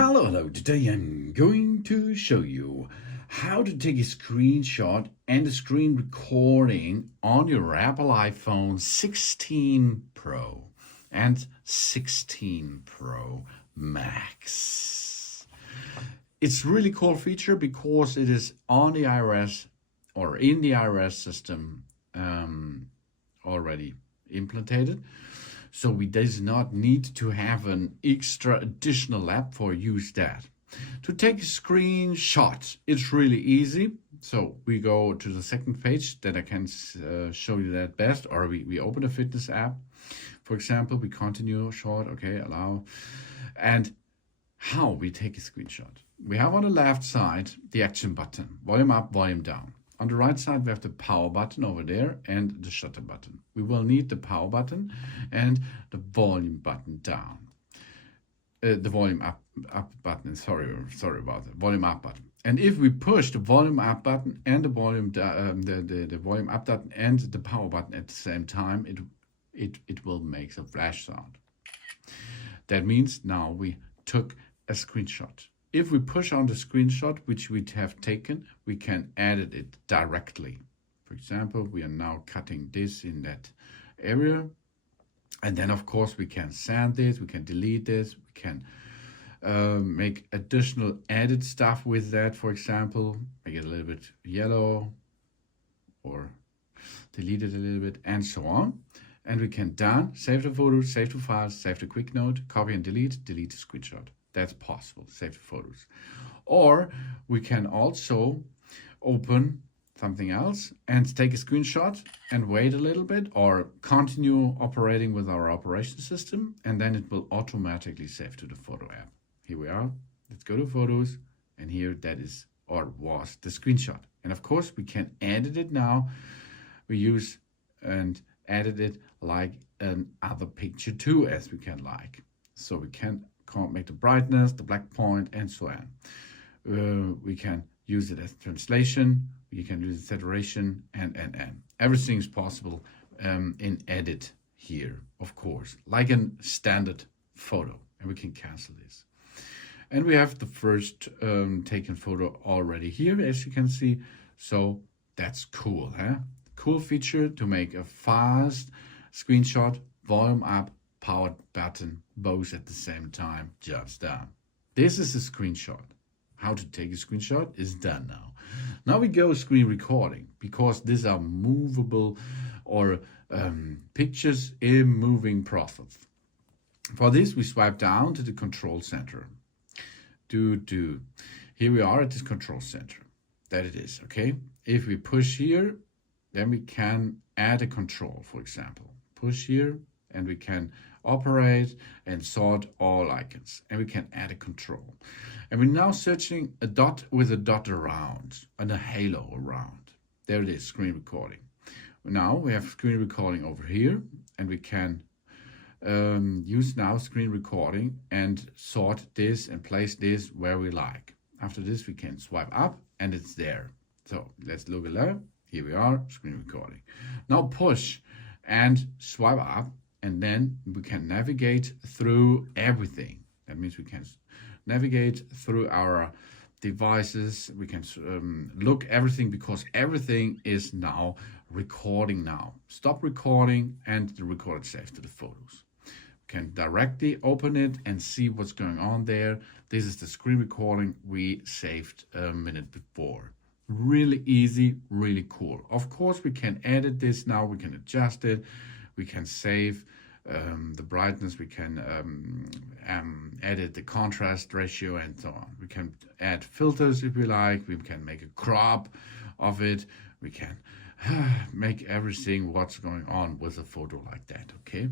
Hello, today I'm going to show you how to take a screenshot and a screen recording on your Apple iPhone 16 Pro and 16 Pro Max. It's a really cool feature because it is on the iOS or in the iOS system already implemented. So we does not need to have an extra additional app for use that. To take a screenshot, it's really easy. So we go to the second page that I can show you that best, or we open a fitness app. For example, we continue short, okay, allow. And how we take a screenshot. We have on the left side the action button, volume up, volume down. On the right side, we have the power button over there and the shutter button. We will need the power button and the volume button down. The volume up button, sorry about that, volume up button. And if we push the volume up button and the volume the volume up button and the power button at the same time, it will make a flash sound. That means now we took a screenshot. If we push on the screenshot, which we have taken, we can edit it directly. For example, we are now cutting this in that area. And then, of course, we can sand this, we can delete this, we can make additional edit stuff with that. For example, make it a little bit yellow or delete it a little bit and so on. And we can done, save the photos, save the files, save the quick note, copy and delete the screenshot. That's possible, save the photos. Or we can also open something else and take a screenshot and wait a little bit or continue operating with our operation system, and then it will automatically save to the photo app. Here we are. Let's go to photos, and here that is or was the screenshot. And of course we can edit it now. We use and edit it like another picture too, as we can like. So we can make the brightness, the black point, and so on. We can use it as translation, you can use saturation, and. Everything is possible in edit here, of course, like a standard photo, and we can cancel this. And we have the first taken photo already here, as you can see. So that's cool, huh? Cool feature to make a fast screenshot, volume up, power button, both at the same time, just done. This is a screenshot. How to take a screenshot is done now. Now we go screen recording, because these are movable or pictures in moving process. For this, we swipe down to the control center. Here we are at this control center. That it is, okay? If we push here, then we can add a control, for example. Push here, and we can operate and sort all icons, and we can add a control. And we're now searching a dot with a dot around and a halo around. There it is, screen recording. Now we have screen recording over here, and we can use now screen recording and sort this and place this where we like. After this, we can swipe up and it's there. So let's look at that. Here we are, screen recording. Now push and swipe up, and then we can navigate through everything. That means we can navigate through our devices. We can look everything, because everything is now recording now. Stop recording and the record saves to the photos. We can directly open it and see what's going on there. This is the screen recording we saved a minute before. Really easy, really cool. Of course, we can edit this now. We can adjust it. We can save the brightness. We can edit the contrast ratio and so on. We can add filters if we like. We can make a crop of it. We can make everything what's going on with a photo like that, okay?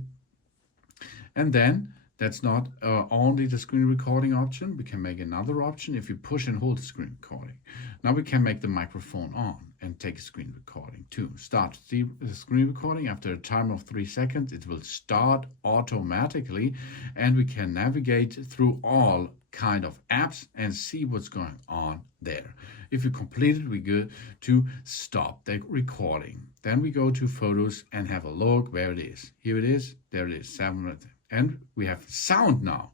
And then that's not only the screen recording option. We can make another option if you push and hold the screen recording. Now we can make the microphone on and take a screen recording too. Start the screen recording. After a time of 3 seconds, it will start automatically, and we can navigate through all kind of apps and see what's going on there. If you complete it, we go to stop the recording. Then we go to photos and have a look where it is. Here it is, there it is, 7 minutes. And we have sound now.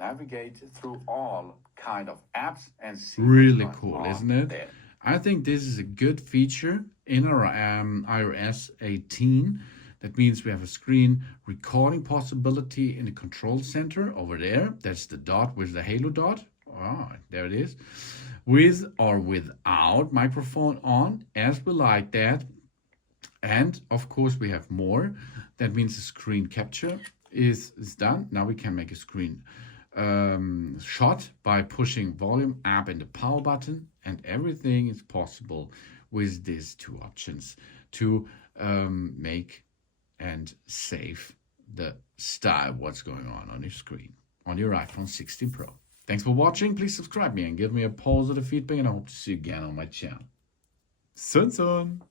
navigate through all kind of apps and see really cool, isn't it? There. I think this is a good feature in our iOS 18. That means we have a screen recording possibility in the control center over there. That's the dot with the halo dot. Oh, there it is. With or without microphone on, as we like that. And of course we have more. That means the screen capture is done. Now we can make a screen shot by pushing volume up in the power button, and everything is possible with these two options to make and save the style what's going on your screen on your iPhone 16 Pro. Thanks for watching. Please subscribe me and give me a positive feedback, and I hope to see you again on my channel. Soon.